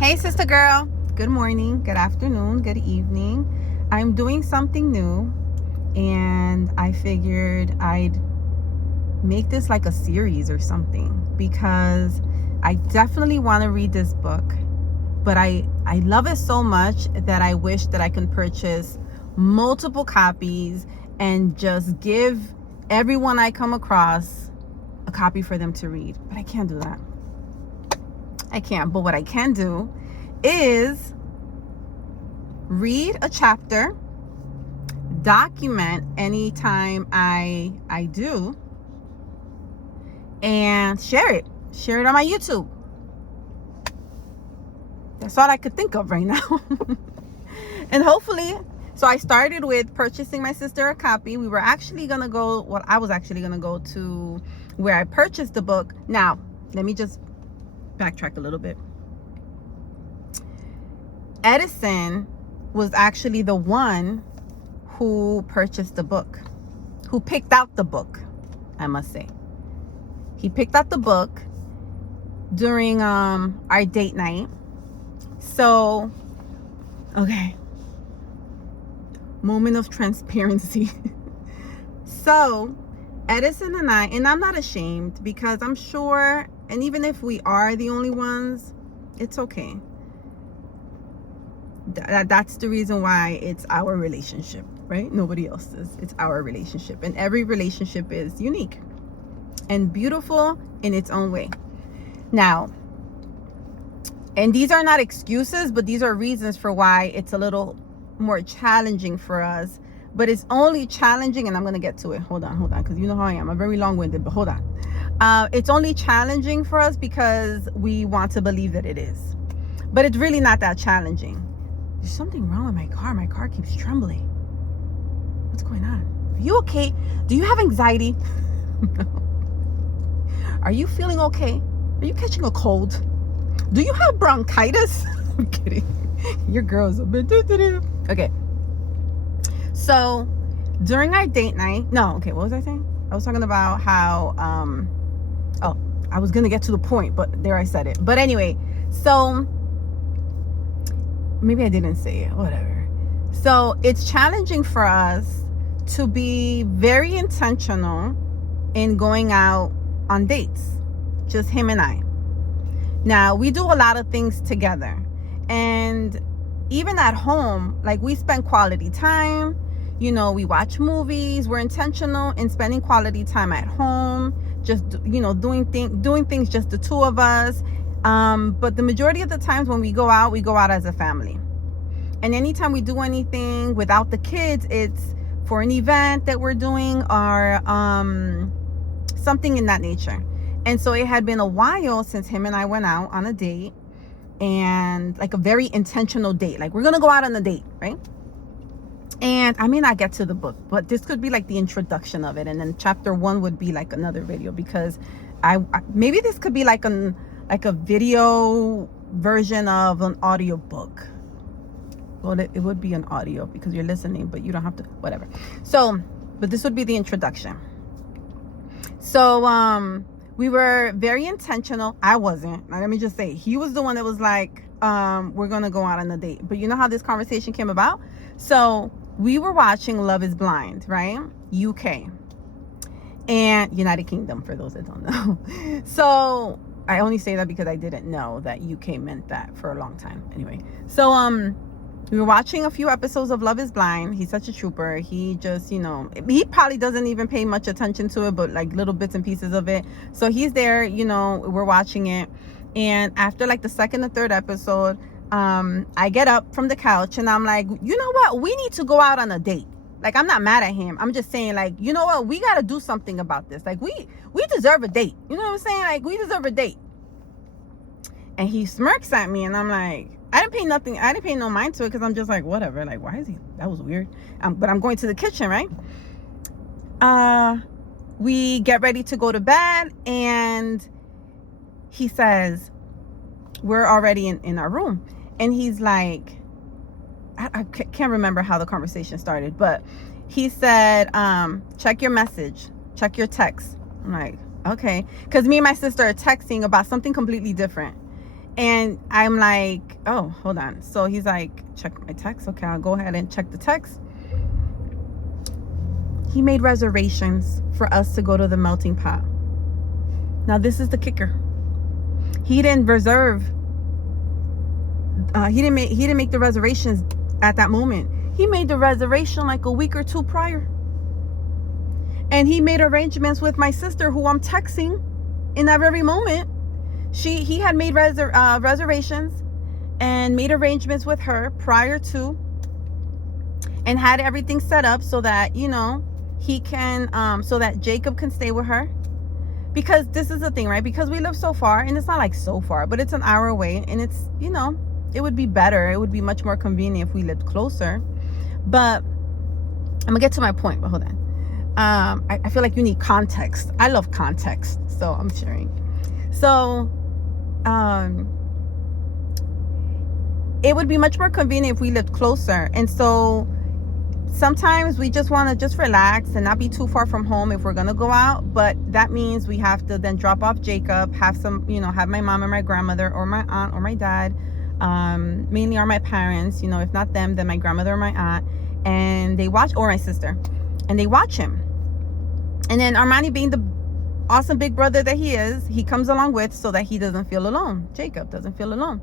Hey, sister girl. Good morning, good afternoon, good evening. I'm doing something new, and I figured I'd make this like a series or something because I definitely want to read this book, but I love it so much that I wish that I can purchase multiple copies and just give everyone I come across a copy for them to read. But I can't do that. I can't. But what I can do is read a chapter, document anytime I do, and share it. Share it on my YouTube. That's all I could think of right now. And hopefully, so I started with purchasing my sister a copy. We were actually gonna go, well, I was actually gonna go to where I purchased the book. Now, let me just backtrack a little bit. Edison was actually the one who purchased the book, who picked out the book, I must say. He picked out the book during our date night. So, okay. Moment of transparency. So, Edison and I'm not ashamed because I'm sure, and even if we are the only ones, it's okay. That's the reason why it's our relationship, right? Nobody else's. It's our relationship. And every relationship is unique and beautiful in its own way. Now, and these are not excuses, but these are reasons for why it's a little more challenging for us. But it's only challenging, and I'm going to get to it. Hold on, because you know how I am. I'm very long-winded, but hold on. It's only challenging for us because we want to believe that it is. But it's really not that challenging. There's something wrong with my car. My car keeps trembling. What's going on? Are you okay? Do you have anxiety? No. Are you feeling okay? Are you catching a cold? Do you have bronchitis? I'm kidding. Your girl's a bit okay. So during our date night, what was I saying? I was talking about how I was gonna get to the point, but there I said it. But anyway, so maybe I didn't say it, whatever. So it's challenging for us to be very intentional in going out on dates, just him and I. Now, we do a lot of things together, and even at home, like, we spend quality time. We watch movies. We're intentional in spending quality time at home, just doing things just the two of us. But the majority of the times when we go out as a family. And anytime we do anything without the kids, it's for an event that we're doing or something in that nature. And so it had been a while since him and I went out on a date, and like a very intentional date. Like, we're going to go out on a date, right? And I may not get to the book, but this could be like the introduction of it. And then chapter 1 would be like another video, because I maybe this could be like a video version of an audio book. Well, it would be an audio because you're listening, but you don't have to, whatever. So, but this would be the introduction. So, we were very intentional. I wasn't. Let me just say, he was the one that was like, we're going to go out on a date. But you know how this conversation came about? So we were watching Love is Blind, right? UK and United Kingdom, for those that don't know. So I only say that because I didn't know that UK meant that for a long time. Anyway, so we were watching a few episodes of Love is Blind. He's such a trooper. He just, he probably doesn't even pay much attention to it, but like little bits and pieces of it. So he's there, we're watching it. And after like the second or third episode, I get up from the couch and I'm like, you know what? We need to go out on a date. Like, I'm not mad at him. I'm just saying, like, you know what? We got to do something about this. Like, we deserve a date. You know what I'm saying? Like, we deserve a date. And he smirks at me and I'm like, I didn't pay no mind to it because I'm just like, whatever. Like, why is he? That was weird. But I'm going to the kitchen, right? We get ready to go to bed, and he says, we're already in our room. And he's like, I can't remember how the conversation started, but he said, check your message, check your text. I'm like, okay. Because me and my sister are texting about something completely different. And I'm like, oh, hold on. So he's like, check my text. Okay, I'll go ahead and check the text. He made reservations for us to go to the melting pot. Now, this is the kicker. He didn't reserve. He didn't make the reservations at that moment. He made the reservation like a week or two prior. And he made arrangements with my sister, who I'm texting in that very moment. He had made reservations and made arrangements with her prior to, and had everything set up so that, you know, he can, so that Jacob can stay with her. Because this is the thing, right? Because we live so far, and it's not like so far, but it's an hour away, and it's, you know, it would be better. It would be much more convenient if we lived closer. But I'm gonna get to my point, but hold on. I feel like you need context. I love context, so I'm sharing. So, it would be much more convenient if we lived closer. And so sometimes we just want to just relax and not be too far from home if we're going to go out. But that means we have to then drop off Jacob, have some, you know, have my mom or my grandmother or my aunt or my dad, mainly are my parents, you know, if not them, then my grandmother or my aunt, and they watch, or my sister, and they watch him. And then Armani, being the awesome big brother that he is, he comes along with, so that he doesn't feel alone. Jacob doesn't feel alone.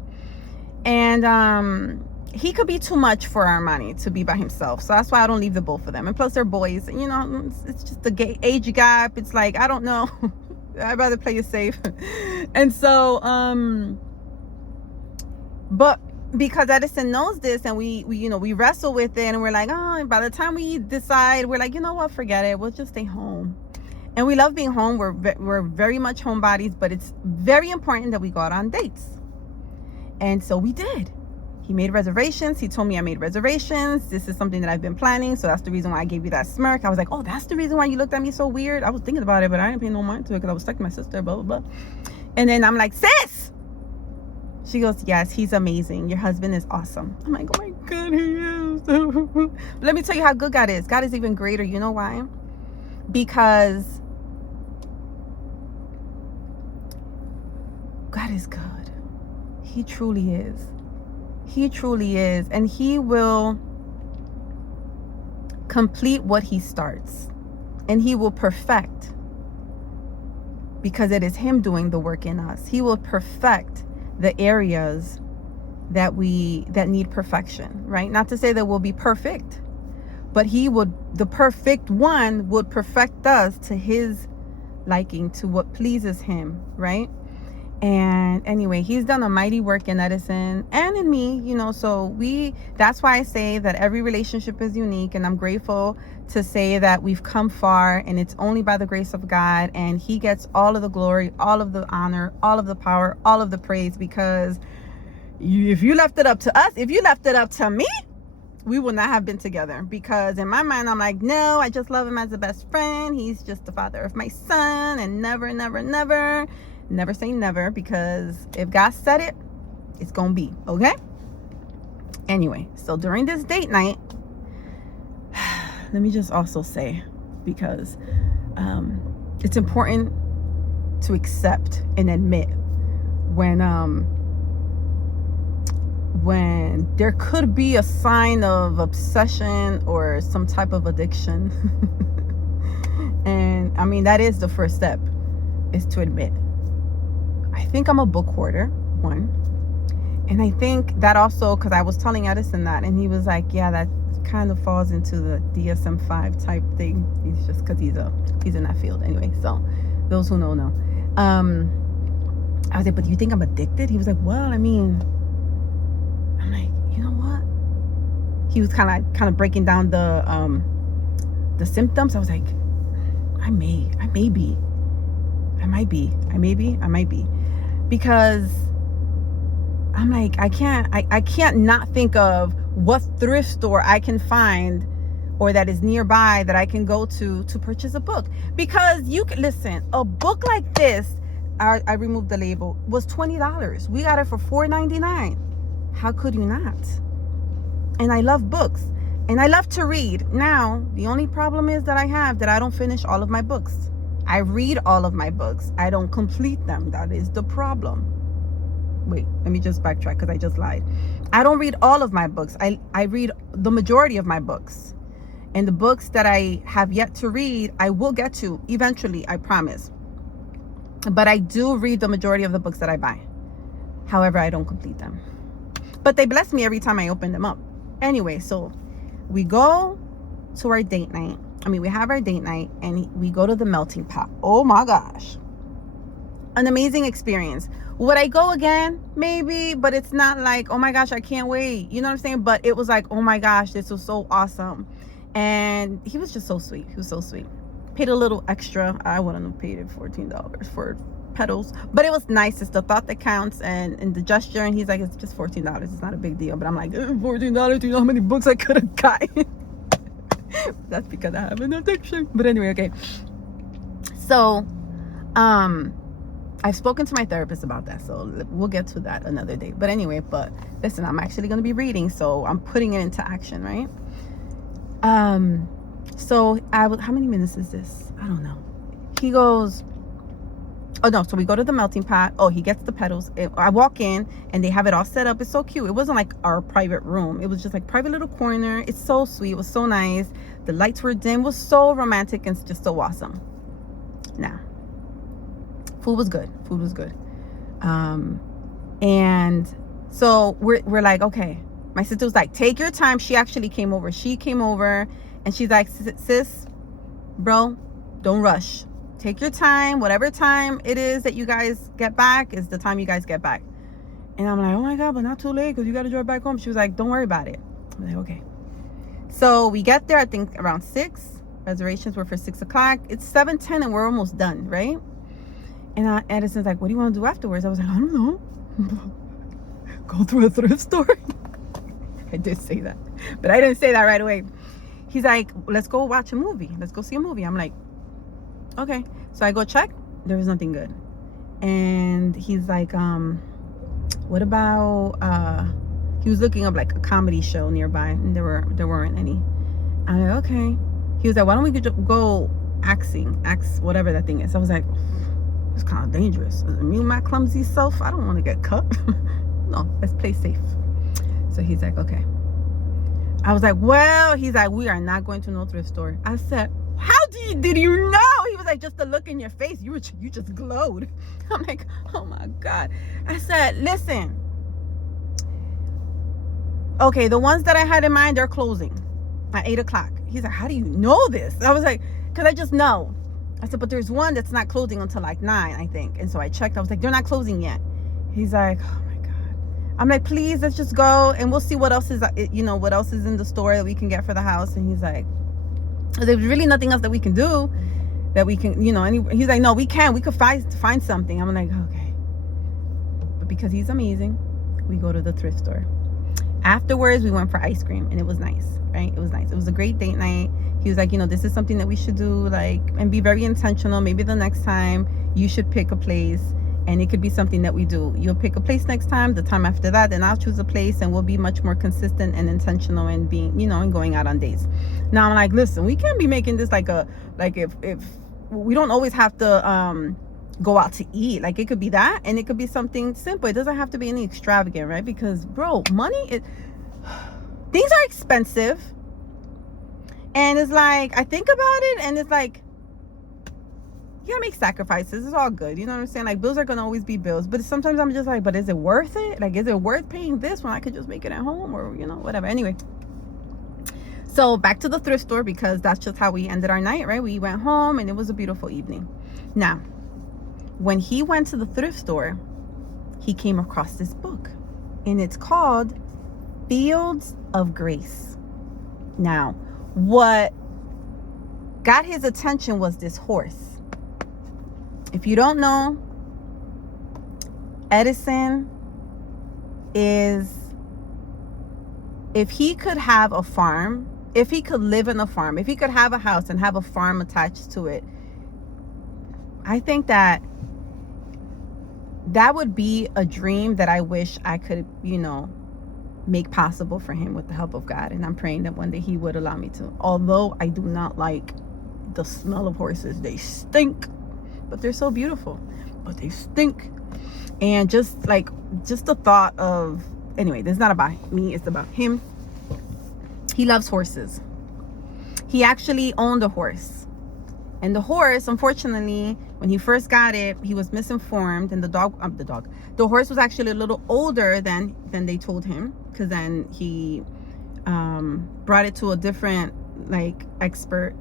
And he could be too much for Armani to be by himself. So that's why I don't leave the both of them. And plus they're boys. You know, it's just the age gap. It's like, I don't know. I'd rather play it safe. And so, but because Edison knows this, and we you know, we wrestle with it, and we're like, oh, and by the time we decide, we're like, you know what, forget it. We'll just stay home. And we love being home. We're very much homebodies, but it's very important that we go out on dates. And so we did. He made reservations. He told me I made reservations. This is something that I've been planning. So that's the reason why I gave you that smirk. I was like, oh, that's the reason why you looked at me so weird. I was thinking about it, but I didn't pay no mind to it because I was texting my sister, blah, blah, blah. And then I'm like, sis. She goes, yes, he's amazing. Your husband is awesome. I'm like, oh my God, he is. Let me tell you how good God is. God is even greater. You know why? Because God is good. He truly is. He truly is. And he will complete what he starts. And he will perfect. Because it is him doing the work in us. He will perfect the areas that need perfection, right? Not to say that we'll be perfect, but the perfect one would perfect us to his liking, to what pleases him, right? And anyway, he's done a mighty work in Edison and in me, you know, so that's why I say that every relationship is unique, and I'm grateful to say that we've come far, and it's only by the grace of God, and he gets all of the glory, all of the honor, all of the power, all of the praise, because if you left it up to us, if you left it up to me, we would not have been together. Because in my mind, I'm like, no, I just love him as a best friend. He's just the father of my son, and never, never, never. Never say never, because if God said it, it's gonna be, okay? Anyway, so during this date night, let me just also say, because it's important to accept and admit when there could be a sign of obsession or some type of addiction. And I mean, that is the first step, is to admit. I think I'm a book hoarder, one. And I think that also, because I was telling Edison that, and he was like, yeah, that kind of falls into the DSM-5 type thing. He's just, because he's in that field anyway. So those who know. I was like, but do you think I'm addicted? He was like, well, I mean, I'm like, you know what? He was kind of breaking down the symptoms. I was like, I might be. Because I'm like, I can't not think of what thrift store I can find, or that is nearby, that I can go to purchase a book. Because you can listen, a book like this, I removed the label, was $20. We got it for $4.99. How could you not? And I love books, and I love to read. Now, the only problem is that I don't finish all of my books. I read all of my books. I don't complete them. That is the problem. Wait, let me just backtrack because I just lied. I don't read all of my books. I read the majority of my books. And the books that I have yet to read, I will get to eventually, I promise. But I do read the majority of the books that I buy. However, I don't complete them. But they bless me every time I open them up. Anyway, so we go to our date night. We have our date night and we go to the melting pot. Oh my gosh. An amazing experience. Would I go again? Maybe, but it's not like, oh my gosh, I can't wait. You know what I'm saying? But it was like, oh my gosh, this was so awesome. And he was just so sweet. He was so sweet. Paid a little extra. I wouldn't have paid it $14 for petals, but it was nice. It's the thought that counts, and the gesture. And he's like, it's just $14. It's not a big deal. But I'm like, $14. Do you know how many books I could have gotten? That's because I have an addiction. But anyway, okay. So, I've spoken to my therapist about that, so we'll get to that another day. But anyway, but listen, I'm actually going to be reading, so I'm putting it into action, right? So how many minutes is this? I don't know. He goes, oh no, so we go to the melting pot. Oh, he gets the petals. I walk in and they have it all set up. It's so cute. It wasn't like our private room. It was just like private little corner. It's so sweet. It was so nice. The lights were dim. It was so romantic and just so awesome. Now, food was good. Food was good. And so we're like, okay. My sister was like, take your time. She actually came over. She came over and she's like, sis, bro, don't rush. Take your time. Whatever time it is that you guys get back is the time you guys get back. And I'm like, oh my God, but not too late because you got to drive back home. She was like, don't worry about it. I'm like, okay. So we get there, I think around 6. Reservations were for 6 o'clock. It's 7:10 and we're almost done, right? And Edison's like, what do you want to do afterwards? I was like, I don't know. Go through a thrift store. I did say that, but I didn't say that right away. He's like, let's go watch a movie. Let's go see a movie. I'm like, okay. So I go check. There was nothing good. And he's like, what about, he was looking up like a comedy show nearby and there weren't any. I'm like, okay. He was like, why don't we go axe whatever that thing is. I was like, it's kind of dangerous. Me and my clumsy self, I don't want to get cut. No, let's play safe. So he's like, okay. I was like, well, he's like, we are not going to no thrift store. I said, how did you know? He was like, just the look in your face. You just glowed. I'm like, oh my God. I said, listen. Okay, the ones that I had in mind, they're closing at 8 o'clock. He's like, how do you know this? I was like, because I just know. I said, but there's one that's not closing until like 9, I think. And so I checked. I was like, they're not closing yet. He's like, oh my God. I'm like, please, let's just go and we'll see what else is, what else is in the store that we can get for the house. And he's like, there's really nothing else that we can do that we can, and he's like, no, we can. We could find something. I'm like, okay. But because he's amazing, we go to the thrift store. Afterwards, we went for ice cream and it was nice, right? It was nice. It was a great date night. He was like, this is something that we should do, like, and be very intentional. Maybe the next time you should pick a place and it could be something that we do. You'll pick a place next time, the time after that, then I'll choose a place and we'll be much more consistent and intentional in being, and going out on dates. Now I'm like, listen, we can't be making this if we don't always have to go out to eat. Like, it could be that and it could be something simple. It doesn't have to be any extravagant, right? Because bro, things are expensive. And it's like, I think about it and it's like, you gotta make sacrifices. It's all good. You know what I'm saying? Like, bills are gonna always be bills. But sometimes I'm just like, but is it worth it? Like, is it worth paying this when I could just make it at home or, whatever. Anyway. So back to the thrift store because that's just how we ended our night, right? We went home and it was a beautiful evening. Now, when he went to the thrift store, he came across this book. And it's called Fields of Grace. Now, what got his attention was this horse. If you don't know, Edison is, if he could have a farm, if he could live in a farm, if he could have a house and have a farm attached to it, I think that would be a dream that I wish I could, make possible for him with the help of God. And I'm praying that one day he would allow me to. Although I do not like the smell of horses. They stink. But they're so beautiful. But they stink. And just the thought of, anyway, this is not about me, it's about him. He loves horses. He actually owned a horse. And the horse, unfortunately, when he first got it, he was misinformed, and the horse was actually a little older than they told him, because then he brought it to a different expert,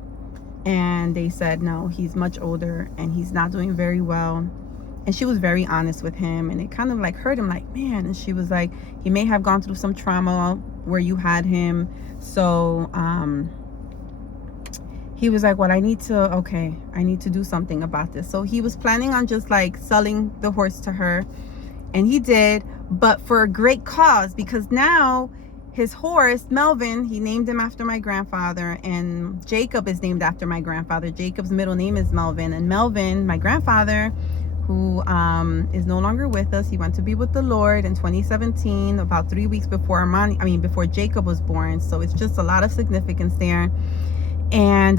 and they said no, he's much older and he's not doing very well. And she was very honest with him, and it kind of hurt him, man. And she was like, he may have gone through some trauma where you had him. So he was like, well, I need to do something about this. So he was planning on just selling the horse to her, and he did, but for a great cause, because now his horse, Melvin, he named him after my grandfather, and Jacob is named after my grandfather. Jacob's middle name is Melvin, and Melvin, my grandfather, who is no longer with us, he went to be with the Lord in 2017, about 3 weeks before before Jacob was born. So it's just a lot of significance there. And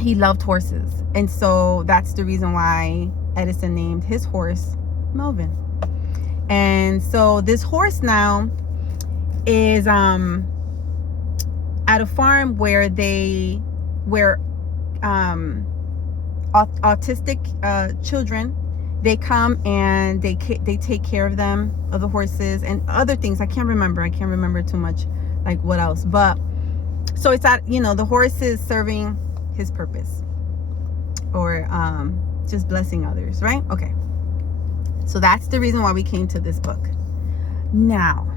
he loved horses, and so that's the reason why Edison named his horse Melvin. And so this horse now is at a farm where autistic children, they come and they take care of them, of the horses and other things. I can't remember too much what else, but so it's at, the horse is serving his purpose, or just blessing others, right? Okay, so that's the reason why we came to this book. Now,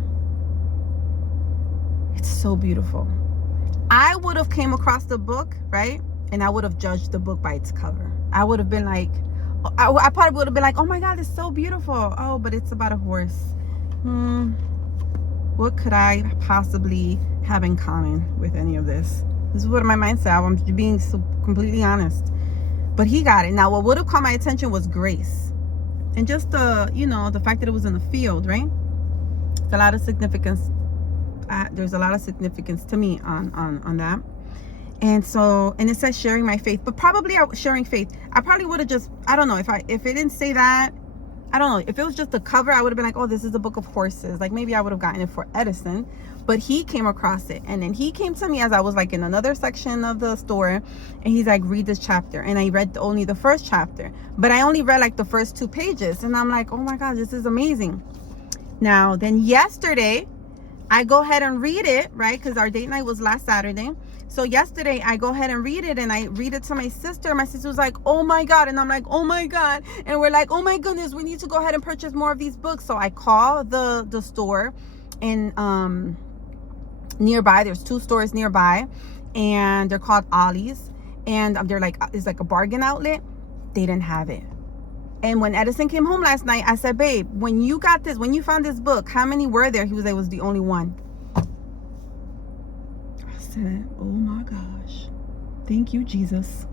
it's so beautiful. I would have came across the book, right, and I would have judged the book by its cover. I would have been I probably would have been oh my God, it's so beautiful. Oh, but it's about a horse. What could I possibly have in common with any of this? This is what my mind said. I'm being so completely honest. But he got it. Now, what would have caught my attention was grace, and just the fact that it was in the field, right? It's a lot of significance. There's a lot of significance to me on that. And so, and it says sharing my faith, but probably sharing faith, I probably would have just, I don't know, if it didn't say that, I don't know, if it was just the cover, I would have been oh, this is a book of horses. Maybe I would have gotten it for Edison, but he came across it, and then he came to me as I was in another section of the store, and he's read this chapter, and I read only the first chapter, but I only read the first 2 pages, and I'm oh my God, this is amazing. Now, then yesterday, I go ahead and read it, right? Because our date night was last Saturday. So yesterday, I go ahead and read it, and I read it to my sister. My sister was oh my God. And I'm oh my God. And we're oh my goodness, we need to go ahead and purchase more of these books. So I call the store in nearby. There's 2 stores nearby, and they're called Ollie's. And they're it's a bargain outlet. They didn't have it. And when Edison came home last night, I said, babe, when you found this book, how many were there? He was it was the only one. I said, oh my gosh, thank you, Jesus.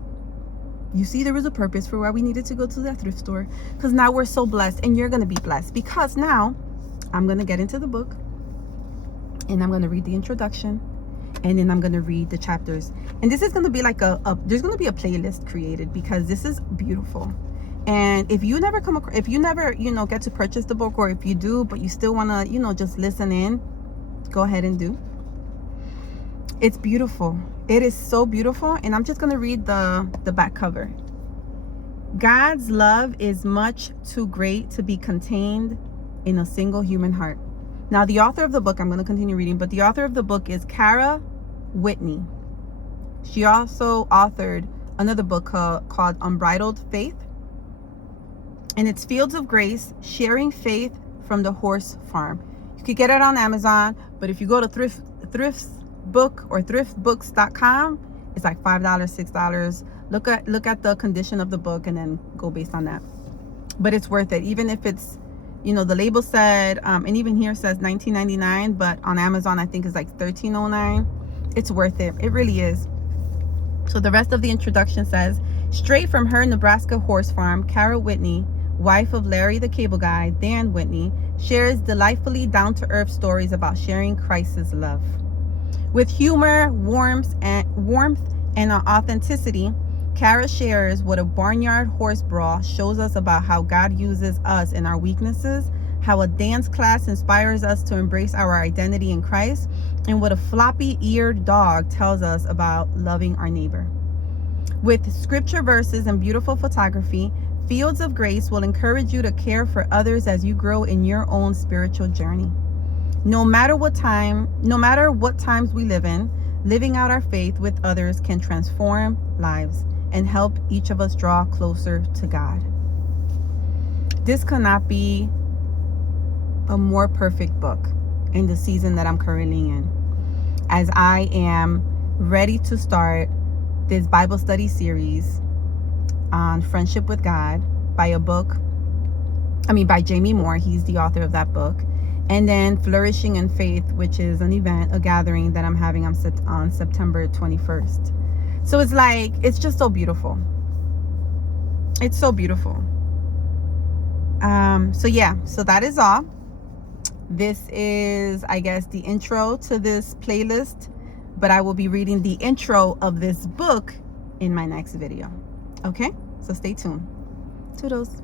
You see, there was a purpose for why we needed to go to that thrift store, because now we're so blessed, and you're going to be blessed, because now I'm going to get into the book, and I'm going to read the introduction, and then I'm going to read the chapters. And this is going to be there's going to be a playlist created, because this is beautiful. And if you never get to purchase the book, or if you do, but you still want to, just listen in, go ahead and do. It's beautiful. It is so beautiful. And I'm just going to read the back cover. God's love is much too great to be contained in a single human heart. Now, the author of the book, I'm going to continue reading, but the author of the book is Cara, Whitney. She also authored another book called Unbridled Faith. And it's Fields of Grace, Sharing Faith from the Horse Farm. You could get it on Amazon, but if you go to Thrift's book or thriftbooks.com, it's $5, $6. Look at the condition of the book, and then go based on that. But it's worth it, even if it's, the label said, and even here says $19.99, but on Amazon I think it's $13.09. It's worth it. It really is. So the rest of the introduction says, straight from her Nebraska horse farm, Cara Whitney, wife of Larry the Cable Guy, Dan Whitney, shares delightfully down-to-earth stories about sharing Christ's love. With humor, warmth, and authenticity, Cara shares what a barnyard horse brawl shows us about how God uses us in our weaknesses, how a dance class inspires us to embrace our identity in Christ, and what a floppy-eared dog tells us about loving our neighbor. With scripture verses and beautiful photography, Fields of Grace will encourage you to care for others as you grow in your own spiritual journey. No matter what times we live in, living out our faith with others can transform lives and help each of us draw closer to God. This could not be a more perfect book in the season that I'm currently in, as I am ready to start this Bible study series on friendship with God by Jamie Moore. He's the author of that book. And then Flourishing in Faith, which is an event, a gathering that I'm having on September 21st. So it's just so beautiful. It's so beautiful. So that is all. This is, I guess, the intro to this playlist, but I will be reading the intro of this book in my next video. Okay? So stay tuned. Toodles.